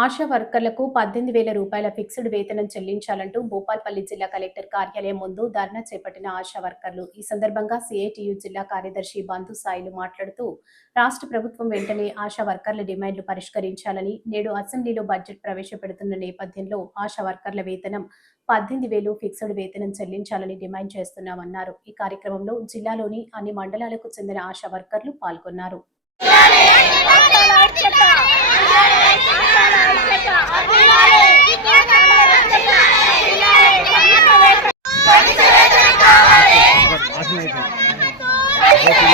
ఆశా వర్కర్లకు పద్దెనిమిది వేల రూపాయల ఫిక్స్డ్ వేతనం చెల్లించాలంటూ భూపాల్పల్లి జిల్లా కలెక్టర్ కార్యాలయం ముందు ధర్నా చేపట్టిన ఆశా వర్కర్లు. ఈ సందర్భంగా సిఐటియు జిల్లా కార్యదర్శి బంధు సాయిలు మాట్లాడుతూ రాష్ట్ర ప్రభుత్వం వెంటనే ఆశా వర్కర్ల డిమాండ్లు పరిష్కరించాలని నేడు అసెంబ్లీలో బడ్జెట్ ప్రవేశపెడుతున్న నేపథ్యంలో ఆశా వర్కర్ల వేతనం పద్దెనిమిది వేలు ఫిక్స్డ్ వేతనం చెల్లించాలని డిమాండ్ చేస్తున్నామన్నారు. ఈ కార్యక్రమంలో జిల్లాలోని అన్ని మండలాలకు చెందిన ఆశా వర్కర్లు పాల్గొన్నారు.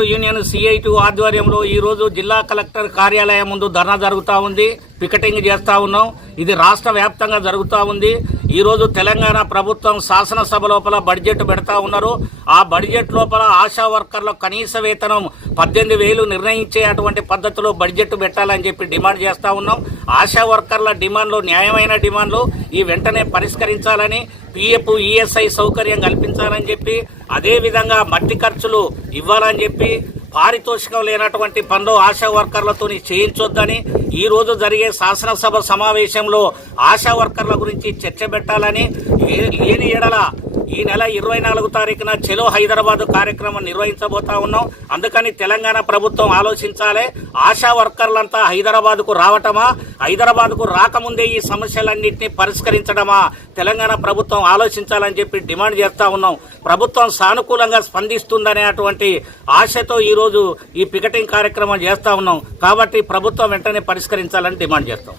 కార్మికులు యూనియన్ సిఐటి ఆధ్వర్యంలో ఈ రోజు జిల్లా కలెక్టర్ కార్యాలయం ముందు ధర్నా జరుగుతా ఉంది. పికెటింగ్ చేస్తా ఉన్నాం. ఇది రాష్ట్ర వ్యాప్తంగా జరుగుతూ ఉంది. ఈరోజు తెలంగాణ ప్రభుత్వం శాసనసభ లోపల బడ్జెట్ పెడతా ఉన్నారు. ఆ బడ్జెట్ లోపల ఆశా వర్కర్ల కనీస వేతనం పద్దెనిమిది వేలు నిర్ణయించే అటువంటి పద్ధతిలో బడ్జెట్ పెట్టాలని చెప్పి డిమాండ్ చేస్తూ ఉన్నాం. ఆశా వర్కర్ల డిమాండ్లు న్యాయమైన డిమాండ్లు ఈ వెంటనే పరిష్కరించాలని పిఎఫ్ ఈఎస్ఐ సౌకర్యం కల్పించాలని చెప్పి అదేవిధంగా మట్టి ఖర్చులు ఇవ్వాలని చెప్పి పారితోషికం లేనటువంటి పనులు ఆశా వర్కర్లతో చేయించొద్దని ఈరోజు జరిగే శాసనసభ సమావేశంలో ఆశా వర్కర్ల గురించి చర్చ పెట్టాలని లేని ఎడల ఈ నెల ఇరవై నాలుగు తారీఖున చెలో హైదరాబాద్ కార్యక్రమం నిర్వహించబోతా ఉన్నాం. అందుకని తెలంగాణ ప్రభుత్వం ఆలోచించాలి. ఆశా వర్కర్లంతా హైదరాబాద్కు రావటమా? హైదరాబాద్కు రాకముందే ఈ సమస్యలన్నింటినీ పరిష్కరించడమా? తెలంగాణ ప్రభుత్వం ఆలోచించాలని చెప్పి డిమాండ్ చేస్తా ఉన్నాం. ప్రభుత్వం సానుకూలంగా స్పందిస్తుందనేటువంటి ఆశతో ఈరోజు ఈ పికెటింగ్ కార్యక్రమం చేస్తా ఉన్నాం. కాబట్టి ప్రభుత్వం వెంటనే పరిష్కరించాలని డిమాండ్ చేస్తాం.